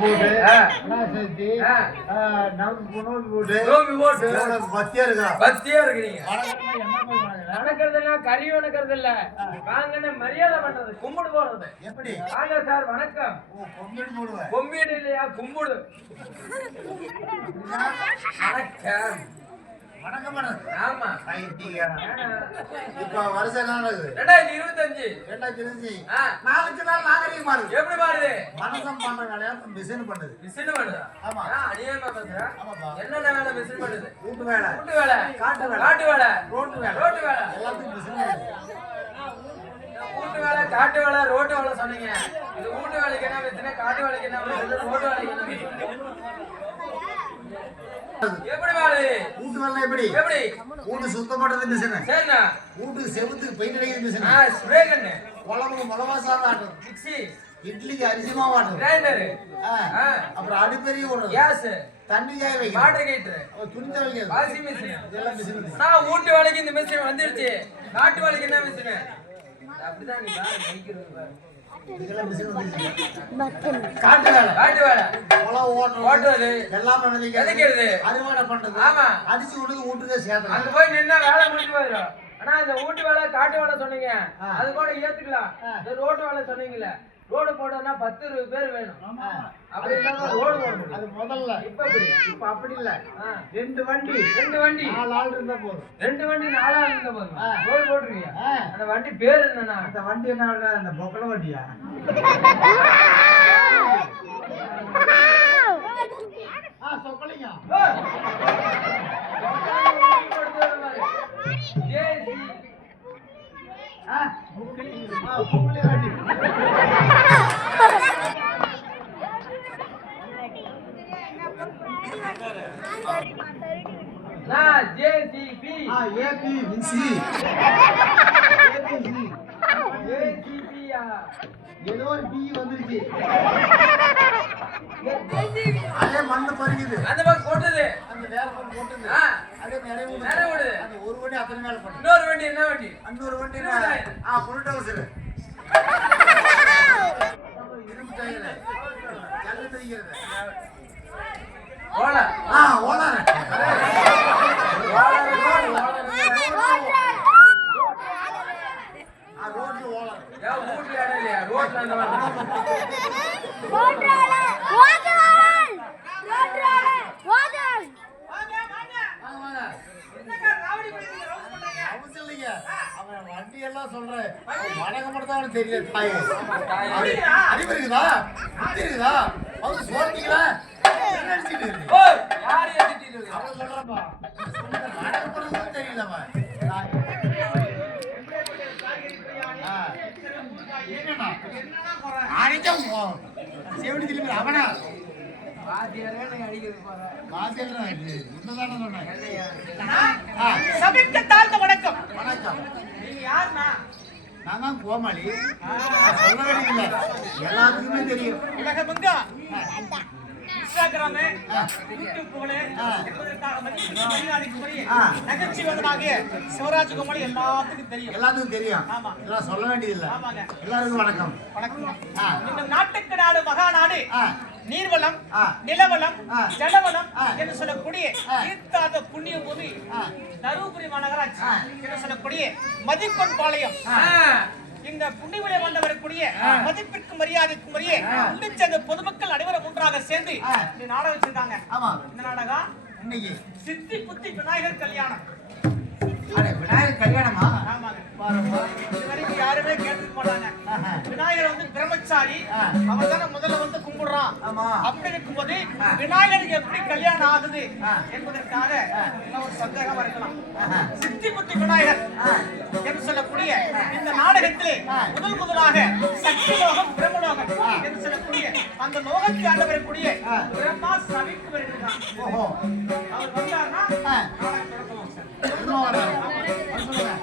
போட்டு. ஆ, நமக்கு போட்டு பக்தியா இருக்கிறான் பக்தியா இருக்கிறீங்க? வணக்கறதெல்லாம் கறி வணக்கறது இல்ல வாங்கன்னு மரியாதை பண்றது கும்பிடு போறது. எப்படி? வாங்க சார் வணக்கம். போடுவேன் கும்பிடு இல்லையா கும்பிடு. வணக்கம். ஆமா இப்ப வருஷம் நாளுது ரெண்டாயிரத்தி இருபத்தஞ்சு. ரெண்டாயிரத்தி இருபத்தி ஆ, நாலஞ்சு நாள் நாகரிகமா இருக்கு எப்படி பாருது மனசம் பண்ற மிஷின் பண்ணுது. மிஷின் பண்ணுதா? ஆமா. என்னென்ன வேலை மிஷின் பண்ணுது? வீட்டு வேலை. வீட்டு வேலை. காட்டு வேலை. காட்டு வேலை. ரோட்டு வேலை. ரோட்டு வேலை. எல்லாத்துக்கும் மிஷின் வீட்டு வேலை காட்டு வேலை ரோட்டு வேலை சொன்னீங்க. இது வீட்டு வேலைக்கு என்ன பிரச்சனை காட்டு வேலைக்கு என்ன ரோட்டு வேலைக்கு என்ன? எப்படி வீட்டு வேலை எப்படி? எப்படி? வீட்டு சுத்தம் பண்றது மிஷின் சரிண்ணா. வீட்டுக்கு செவுத்துக்கு பெயிண்ட் அடிக்கிறது மிஷின் ஆ ஸ்ப்ரே கண்ணு குழம்புக்கு மிளகா சாதம் ஆட்டும் மிக்ஸி. இட்லிக்கு அரிசி மாவு ஆட்டும் கிரைண்டரு. அப்புறம் அடுப்பெரிய விடுறது கேஸ். தண்ணி காய வைக்கிறது வாட்டர் ஹீட்டர் துணி துவைக்கிறது வாஷிங் மிஷின். இதெல்லாம் மிஷின். நான் வீட்டு வேலைக்கு இந்த மிஷின் வந்துருச்சு. காட்டு வேலைக்கு என்ன மிஷின்? காட்டு வேலை காட்டு வேலை. குளம் ஓட்டுறது ஓட்டுறது எல்லாமே விதைக்கிறது. அறுவடை பண்றது ஆமா. அடிச்சு கொண்டு வீட்டுக்கே சேர்த்தலாம் அங்க போய் நின்னா வேலை முடிஞ்சு போயிடும். ஆனா இந்த வீட்டு வேலை காட்டு வேலை சொன்னீங்க. அது கூட ஏத்துக்கலாம். இந்த ரோடு வேலை சொன்னீங்கல்ல ரோடு போடணும்னா பத்து இருபது பேர் வேணும். ஆமா. அப்படி இருந்தா ரோடு போட முடியும். அது முதல்ல. இப்ப எப்படி இப்ப அப்படி இல்ல. ரெண்டு வண்டி. ரெண்டு வண்டி. நாலு ஆள் இருந்தா போதும். ரெண்டு வண்டி நாலா இருந்த போதும். ரோடு போட்டுருக்கீங்க. அந்த வண்டி பேர் என்னன்னா அந்த வண்டி என்ன அந்த பொக்கல வண்டியா? ஆ. ஆ ஏபி விசி ஏதோ ஒரு பி வந்துருச்சு. அதே மண்ணு பறிக்குது. அந்த பக்கம் போட்டது. அந்த வேற பக்கம் போட்டுது. ஆ. அதே நிறைய. நிறைய விடுது. அந்த ஒரு வண்டி அத்தனை மேல பண்ணுது இன்னொரு வண்டி என்ன வண்டி? அன்னொரு வண்டி டயர். ஆ புல் டவுசர் இரும்பு டயர் கல்லு தைக்கிறது ஓலா ஆ ஓலார ஆ ரோட்ல ஓலார ஏன் வீட்டுல இடம் இல்லையா ரோட்ல அந்த மாதிரி வாங்க வாங்க அவசியம் இல்லைங்க அவன் வண்டி எல்லாம் சொல்றேன் வணக்கம் மட்டும் தெரியல தாய். அறிவு இருக்குதா புத்தி இருக்குதா அவங்க சோர்த்தீங்களா என்ன அடிச்சுட்டு இருக்கு? அவன் சொல்றப்பா வணக்கம் மட்டும் தெரியல அவன் ஆ. என்னண்ணா? அடிச்சான் போ. செவிடி திரும்பி அவனா வாத்தியாரே என்னை அடிக்கிறது பாரு. வாசல்ல இது. உண்மைதானே சொன்னேன்? என்னய்யா? ஆ, சபைக்கு தாழ்ந்த வணக்கம். வணக்கம். நீங்க யாருண்ணா? நான் தான் கோமாளி. சொல்ல வேண்டியதில்லை எல்லாத்துக்குமே தெரியும். இன்ஸ்டாகிராமு. யூடியூப் போல. என்பதற்காக. நகைச்சுவதனாகிய சிவராஜ் குமாரி எல்லாத்துக்கும் தெரியும் எல்லாத்துக்கும் தெரியும் ஆமா. இதெல்லாம் சொல்ல வேண்டியதில்லை ஆமாங்க. எல்லாருக்கும் வணக்கம் வணக்கம். இந்த நாட்டுக்கு நாடு மகாநாடு ஆ நீர்வளம். நிலவளம். ஜலவளம். என்று சொல்லக்கூடிய. ஈர்த்தாத புண்ணிய பூமி. தருமபுரி மாநகராட்சி. என்று சொல்லக்கூடிய மதிப்பெண் பாளையம். இந்த புண்ணியவிலை வந்த வரக்கூடிய மதிப்பிற்கு மரியாதைக்கும் உரிய உண்டு சேர்ந்த பொதுமக்கள் அனைவரும் ஒன்றாக சேர்ந்து நாடகம் வச்சிருக்காங்க. இந்த நாடகம் சித்தி புத்தி விநாயகர் கல்யாணம். விநாயகர் கல்யாணமா யாருமே மாட்டாங்க ஆஹா. விநாயகர் வந்து பிரம்மச்சாரி ஆ. அவர் தானே முதல்ல வந்து கும்பிடுறான் அப்படி இருக்கும்போது. விநாயகருக்கு எப்படி கல்யாணம் ஆகுது. என்பதற்காக ஒரு சந்தேகமா இருக்கலாம். சித்தி புத்தி விநாயகர். என்று சொல்லக்கூடிய இந்த நாடகத்திலே. முதல் முதலாக சக்தி லோகம் பிரம்மலோகம் என்று சொல்லக்கூடிய அந்த லோகத்தை ஆண்டு வரக்கூடிய. பிரம்மா சபைக்கு வருகிறார் ஓஹோ அவர் வந்தார்னா. நாடகம் வருஷமா வரேன்